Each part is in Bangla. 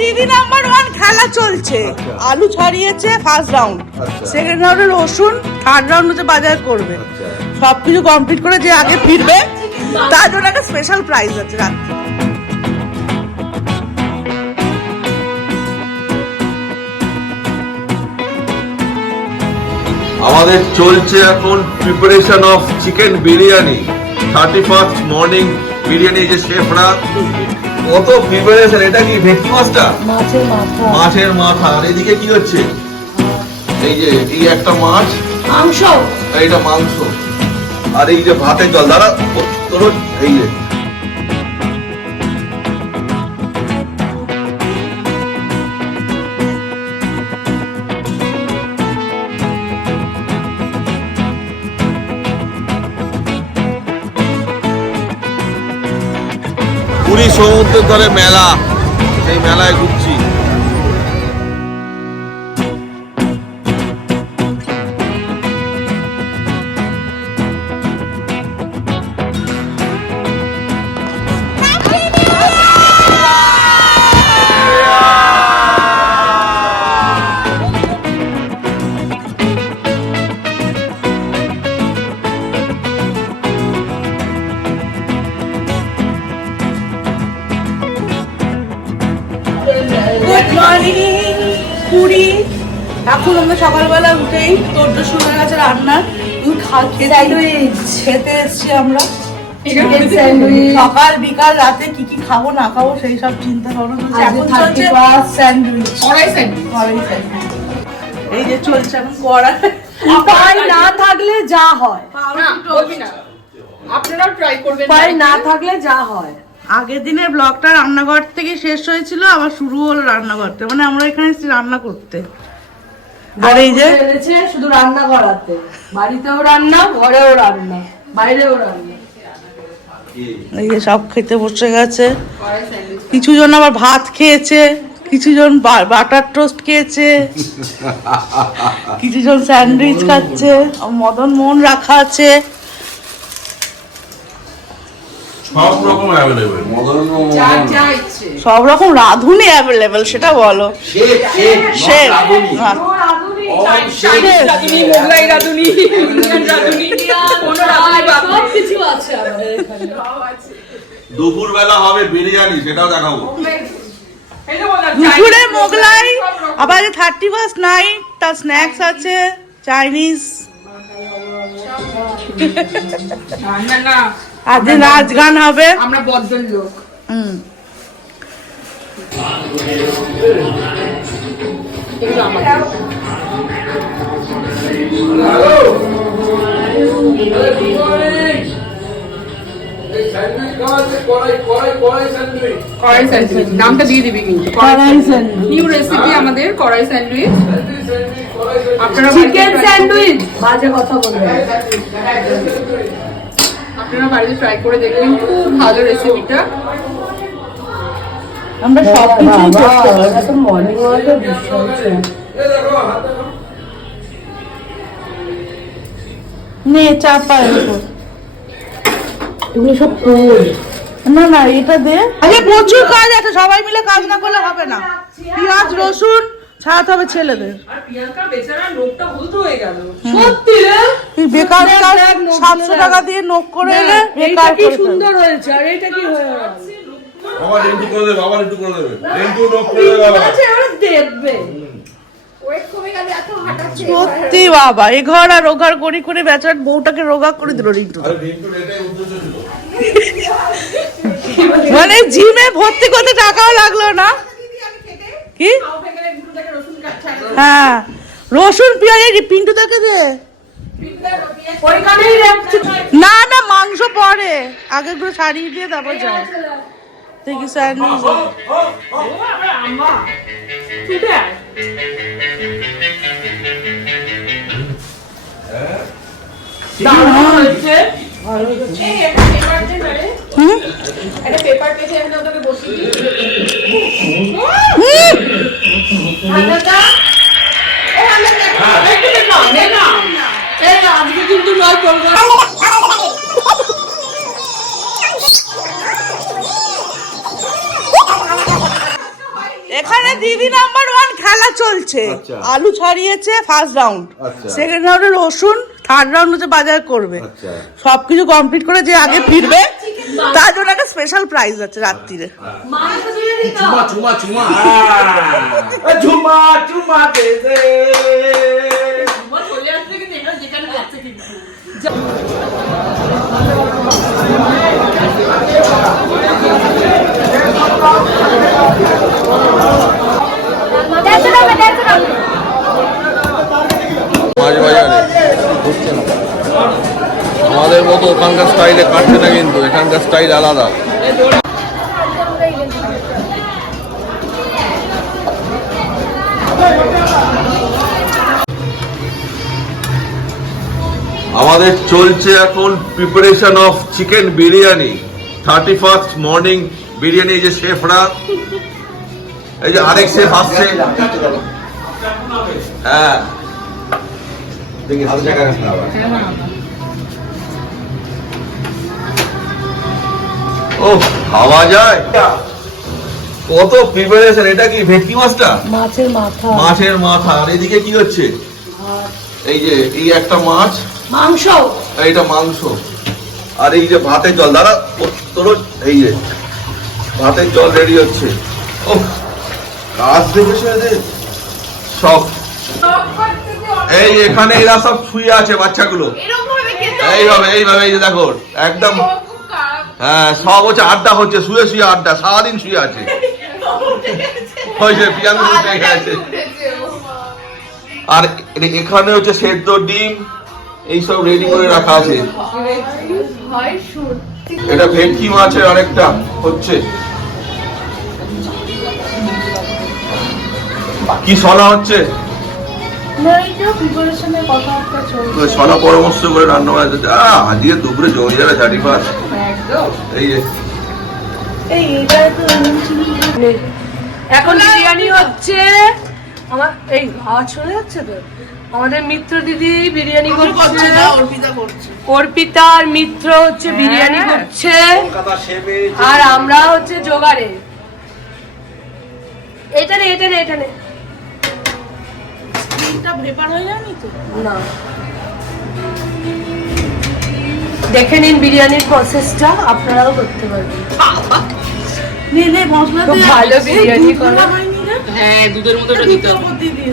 দিদি নাম্বার 1 খেলা চলছে। আলু ছাড়িয়েছে ফার্স্ট রাউন্ড, সেকেন্ড রাউন্ডে রসুন, থার্ড রাউন্ড হচ্ছে বাজার করবে। সবকিছু কমপ্লিট করে যে আগে ফিরবে তার জন্য একটা স্পেশাল প্রাইজ আছে রাত্রে। আমাদের চলছে এখন preparation of chicken biryani. 31st morning biryani যে শেফরা কত প্রিপারেশন। এটা কি ভেটকি মাছটা? মাছের মাথা। আর এদিকে কি হচ্ছে? এই যে এই একটা মাছ, মাংস, এইটা মাংস, আর এই যে ভাতের জল। দাঁড়া তোর এই যে পুরী সমুদ্রের ধারে মেলা, সেই মেলায় ঘুরছি। পুরি। এখন আমরা সকালবেলা উঠেই তোর শুরু হয়ে গেছে রান্না। খেতে এসছি আমরা সকাল বিকাল রাতে কি কি খাবো না খাবো সেই সব চিন্তা ভাবনা চলছে। এখন চলছে স্যান্ডউইচ, এই যে চলছে এখন কড়া। উপায় না থাকলে যা হয়, আপনারা ট্রাই করবেন। উপায় না থাকলে যা হয়। আগের দিনের ব্লগটা রান্নাঘর থেকে শেষ হয়েছিল, আবার শুরু হলো রান্নাঘর থেকে। মানে আমরা এখানে এসেছি রান্না করতে। আর এই যে শুধু রান্না করাতে, বাড়িতেও রান্না, ঘরেও রান্না, বাইরেও রান্না। এই যে সব খেতে বসে গেছে। কিছু জন আবার ভাত খেয়েছে, কিছু জন বাটার টোস্ট খেয়েছে, কিছু জন স্যান্ডউইচ খাচ্ছে, মদন মোহন রাখা আছে। সব রকম অ্যাভেলেবল। সব রকম রাঁধুনি অ্যাভেলেবল, সেটা বলো। শেফ মোগলাই রাঁধুনি, ইন্ডিয়ান রাঁধুনি, সবকিছু আছে আমাদের এখানে। দুপুর বেলা হবে বিরিয়ানি, সেটাও দেখাবো। দুপুরে মোগলাই, আবার 31st নাইট তার স্ন্যাক্স আছে, চাইনিজ। আজ নাচ গান হবে। আমরা বদল লোক। কড়াই স্যান্ডউইচ নামটা দিয়ে দিবি কিন্তু। নিউ রেসিপি আমাদের কড়াই স্যান্ডউইচ। আপনারা চিকেন স্যান্ডউইচ বাজে কথা বলবেন, আপনারা বাড়িতে ট্রাই করে দেখবেন, খুব ভালো রেসিপিটা। আমরা সবকিছু মর্নিং ওয়াকে বিষয় নে চাপা এগুলো সব না না এটা দে। আরে প্রচুর কাজ আছে, সবাই মিলে কাজ না করলে হবে না। পেঁয়াজ রসুন ছাড়াতে হবে ছেলেদের। প্রিয়াঙ্কা বেচারা লোকটা হলুদ হয়ে গেল। সত্যি রে, বেকার 700 টাকা দিয়ে নোক করে এলে বেকার। কি সুন্দর হয়েছে। আর এটা কি হয়ে গেল? আবার একটু করে দেবে, আবার একটু করে দেবে, একটু নক করে দেবে আবার। আচ্ছা এবারে দেখবে। ওয়েট কমে গেলে এত হাঁটাচ্ছে। সত্যি বাবা, এ ঘর আর ও ঘর করি করে বেচার বউটাকে রোগা করে দিল রিন্টু। আরে রিন্টুর এটাই উদ্দেশ্য ছিল। মানে জিমে ভর্তি করতে টাকাও লাগলো না। কি? হ্যাঁ রসুন পেঁয়াজ পিন্টু তাকে দে। ওইখানেই রাখছি। না না মাংস পরে, আগে গুলো ছাড়িয়ে দিয়ে তারপর যায়। দেখি স্যান্ডউইচ পেপার পেজে এখানে ওটাকে বসিয়ে দিই। আজকে কিন্তু নয় করবো। এখানে দিদি নাম্বার 1 খেলা চলছে। আচ্ছা। আলু ছাড়িয়েছে ফার্স্ট রাউন্ড, আচ্ছা। সেকেন্ড রাউন্ডে রসুন, থার্ড রাউন্ড হচ্ছে বাজার করবে। আচ্ছা। সবকিছু কমপ্লিট করে যে আগে ফিরবে তার জন্য একটা স্পেশাল প্রাইজ আছে রাত্রিরে। চুমা চুমা চুমা চুমা চুমা দে দে। মাছ বাজারে আমাদের মতো ওখানকার স্টাইলে কাটছে না, কিন্তু এখানকার স্টাইল আলাদা। আমাদের চলছে এখন preparation of chicken biryani, 31st morning biryani. এই যে শেফরা, এই যে আরেক শেফ আসছে। হ্যাঁ ও খাওয়া যায়, কত প্রিপারেশন। এটা কি ভেটকি মাছটা? মাছের মাথা, মাছের মাথা। আর এদিকে কি হচ্ছে? এই যে এই একটা মাছ, মাংস, এইটা মাংস। আর এই যে ভাতের জল, দাঁড়া তোর, এই যে ভাতের জল রেডি হচ্ছে। ও কাজ দেখেছো এদের সব। এই এখানে এরা সব শুয়ে আছে বাচ্চাগুলো, এইভাবে এইভাবে। এই যে দেখো একদম, হ্যাঁ সব হচ্ছে আড্ডা হচ্ছে, শুয়ে শুয়ে আড্ডা, সারাদিন শুয়ে আছে। ওই যে পিয়ানো উঠে গেছে। আর এখানে হচ্ছে সেদ্ধ ডিম, এইসব রেডি করে রাখা আছে। এটা ভেটকি মাছের আরেকটা হচ্ছে। কি সলা হচ্ছে? সলা পরামর্শ করে রান্না করা যাচ্ছে। আজকে দুপুরে জমি যাবে 31। এই যে এখন বিরিয়ানি হচ্ছে। আমার এই আওয়াজ শোনা যাচ্ছে তো? আমাদের মিত্র দিদি বিরিয়ানি করছে, অর্পিতা আর মিত্র হচ্ছে বিরিয়ানি করছে, আর আমরা হচ্ছে জোগাড়ে। এটা নে এটা নে এটা নে, ভেপার হয়ে যায়নি তো? না দেখে নিন বিরিয়ানির প্রসেসটা, আপনারাও করতে পারবেন। খুব ভালো বিরিয়ানি করে। হ্যাঁ দুধের মধ্যে ওটা দিতে হবে,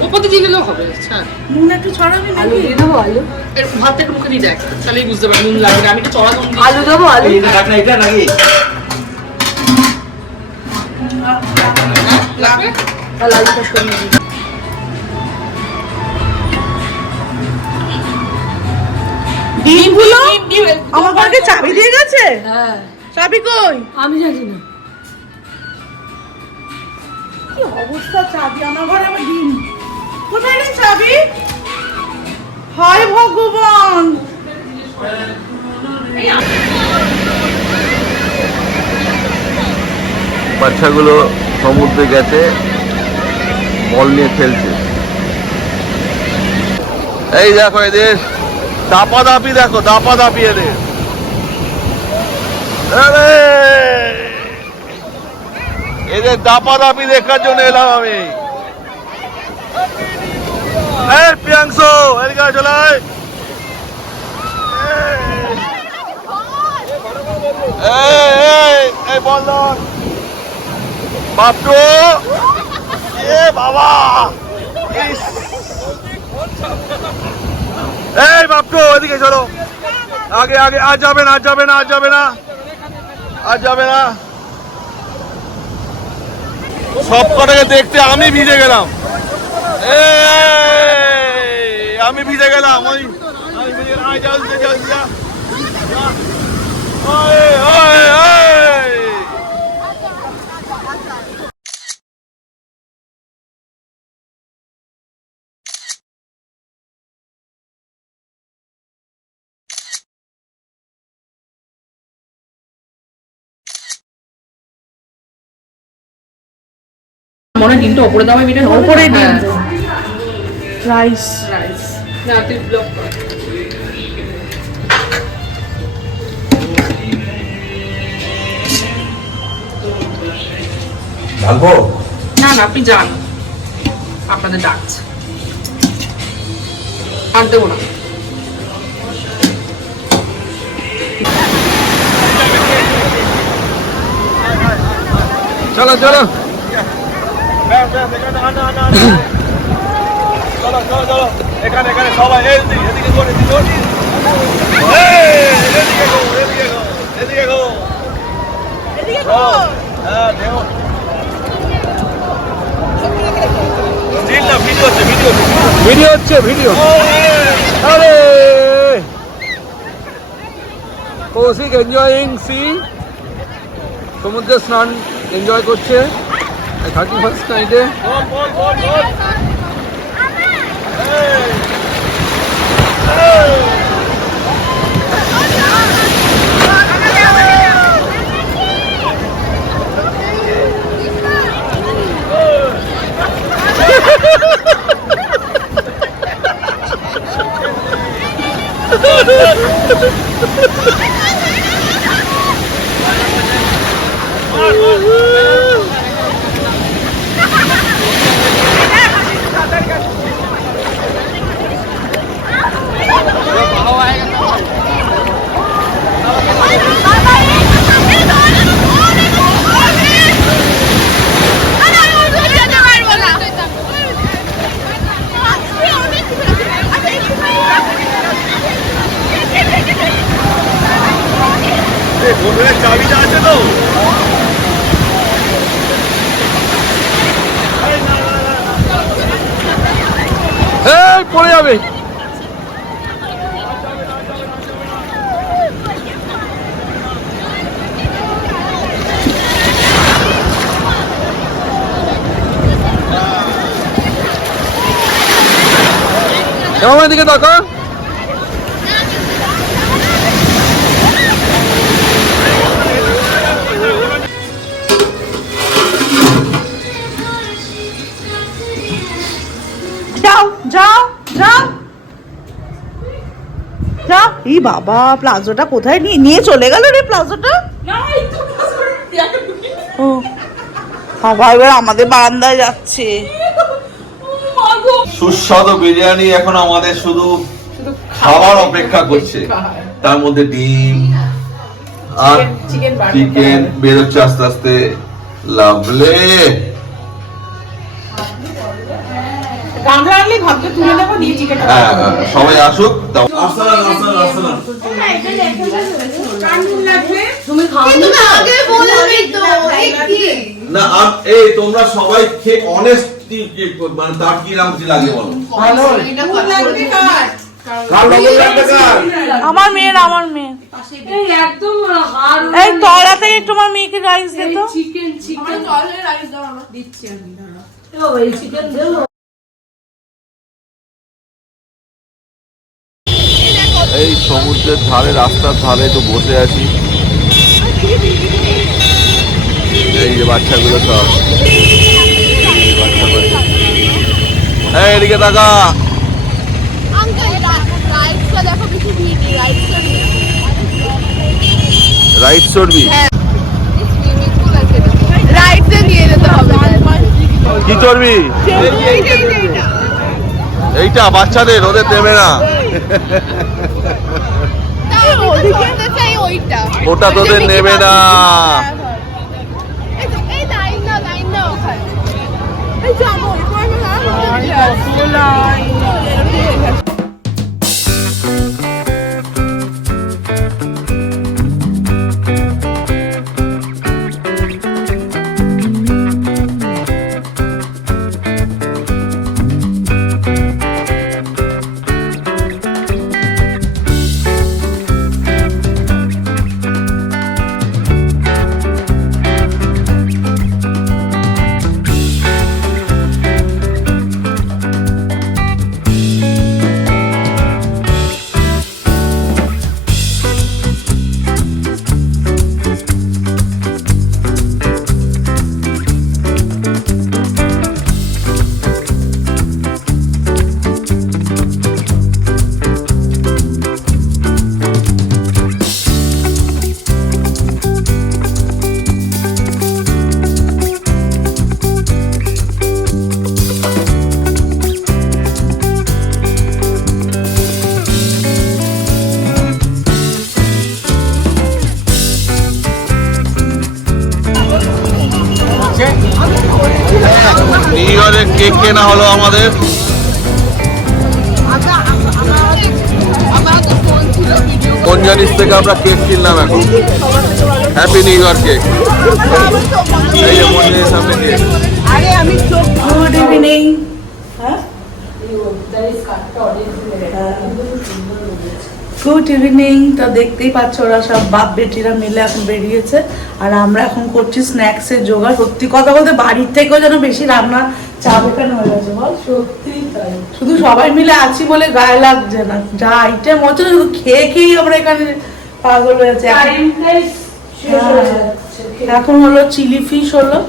ওপরে দিয়ে দিলেও হবে। আচ্ছা নুন একটু ছড়াবি আলু দিয়ে দেবো, আলু এর ভাতটা একটু মুখে দিয়ে দেখ, তাহলেই বুঝতে পারবি নুন লাগবে না। আমি একটু চড়া নুন দিই। আলু দেবো, আলু এটা নাকি লাগবে? আর আলুটা সরিয়ে দিই। ডিমগুলো আমার ঘরকে চাবি দিয়ে গেছে। হ্যাঁ চাবি কই? আমি জানি না কি অবস্থা, চাবি আমার ঘরে, আমার ডিম কোথায় রে চাবি? হায় ভগবান। বাচ্চাগুলো সমুদ্রে গেছে, বল নিয়ে খেলছে। এই দেখো এদের দাপাদাপি, দেখো দাপাদাপি এদের। আরে এদের দাপাদাপি দেখার জন্য এলাম আমি। এই প্রিয়াংশু এদিকে চলে আয়। এই বল বাপটু, এ বাবা, এই বাপটু এদিকে চলো। আগে আগে, আজ যাবে না, আজ যাবে না, আজ যাবে না, আজ যাবে না। সব কটাকে দেখতে আমি ভিজে গেলাম, আমি ভিজে গেলাম। ওই আমি ভিজে গেলাম। আয় জলদি জলদি যা। ওই ওই ওই মনে হয় ডিমটা ওপরে দামে বিরিয়ানি হবে। ওপরে ডিম হ্যাঁ। রাইস। রাইস না তুই ব্লক কর। ঢালবো না আপনি যান, আপনাদের ডাকছে, আর দেবো না। চলো চলো এখানে সবাই এদিকে গো, এদিকে গো। হ্যাঁ দেখো ভিডিও হচ্ছে আরে কৌশিক এনজয়িং সি সমুদ্রে স্নান এনজয় করছে 31st নাইটে। চাবিটা আছে তো? পড়ে যাবে। আমার দিকে তাকা। এই বাবা প্লাজোটা কোথায় নিয়ে চলে গেল রে প্লাজোটা? ও বাবা এবার আমাদের বারান্দায় যাচ্ছে। সুস্বাদু বিরিয়ানি এখন আমাদের শুধু খাবার অপেক্ষা করছে। তার মধ্যে ডিম আর চিকেন বেরোচ্ছে আস্তে আস্তে। লাভলি সবাই আসুক। না এই তোমরা সবাই খেয়ে অনেস্টি মানে তার কি নাম কি লাগে বলো? আমার মেয়ে এই তলা থেকে একটু আমার মেয়েকে রাইস দে তো। এই সমুদ্রের ধারে রাস্তার ধারে একটু বসে আছি। এই যে বাচ্চাগুলো সব এদিকে তাকা। রাইট চড়বি? কি চড়বি? এইটা বাচ্চাদের, ওদের দেবে না। ওটা তোদের নেবে না। নিউ ইয়ারের কেক কেনা হলো আমাদের। কোন জানিস থেকে আমরা কেক কিনলাম এখন। Happy new year cake. এই যে মন্দিরের সামনে cake. Good evening. Good evening. তো দেখতেই পাচ্ছ ওরা সব বাপ বেটিরা মিলে এখন বেরিয়েছে আর আমরা এখন করছি স্ন্যাক্সের জোগাড়। সত্যি কথা বলতে বাড়ির থেকেও যেন বেশি রান্না চাপ এখানে হয়ে গেছে বল। সত্যি তাই, শুধু সবাই মিলে আছি বলে গায়ে লাগছে না, যা আইটেম হচ্ছে না শুধু খেয়ে খেয়েই আমরা এখানে পাগল হয়েছে। এখন হলো চিলি ফিশ হলো।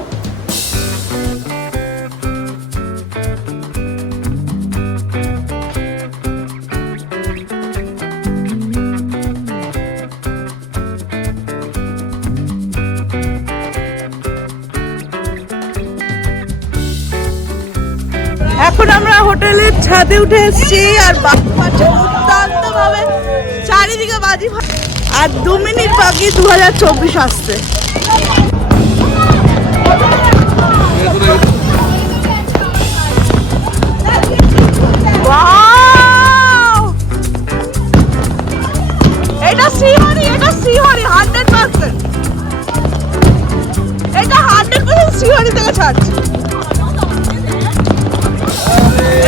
এখন আমরা হোটেলের ছাদে উঠে এসেছি আর দুর্দান্ত ভাবে চারিদিকে বাজি আর 2 মিনিট বাকি 2024 আসছে। এটা শ্রীহরি, এটা শ্রীহরি 100%। এটা 100% শ্রীহরি থেকে ছাড়ছে।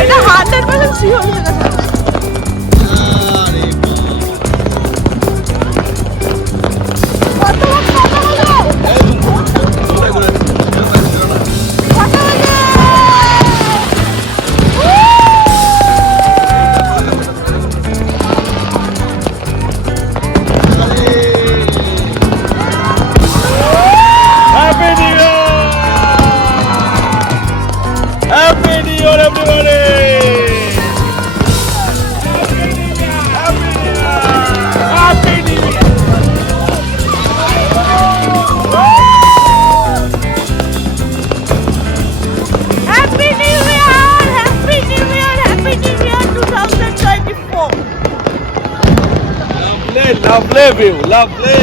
এটা 100% শ্রীহরি থেকে ছাড়ছে। Lovely view, lovely.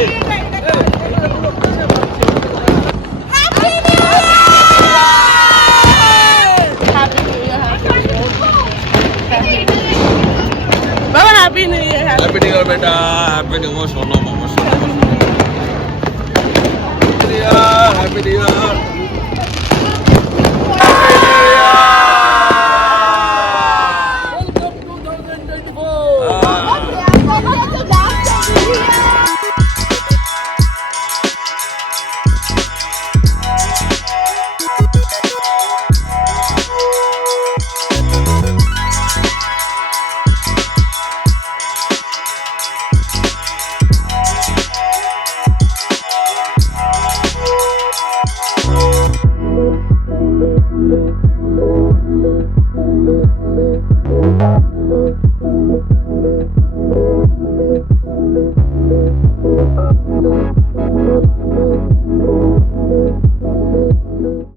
Baba, happy New Year. Happy New Year, beta. Happy New Year, sono, mama, sono. Happy New Year, Happy New Year.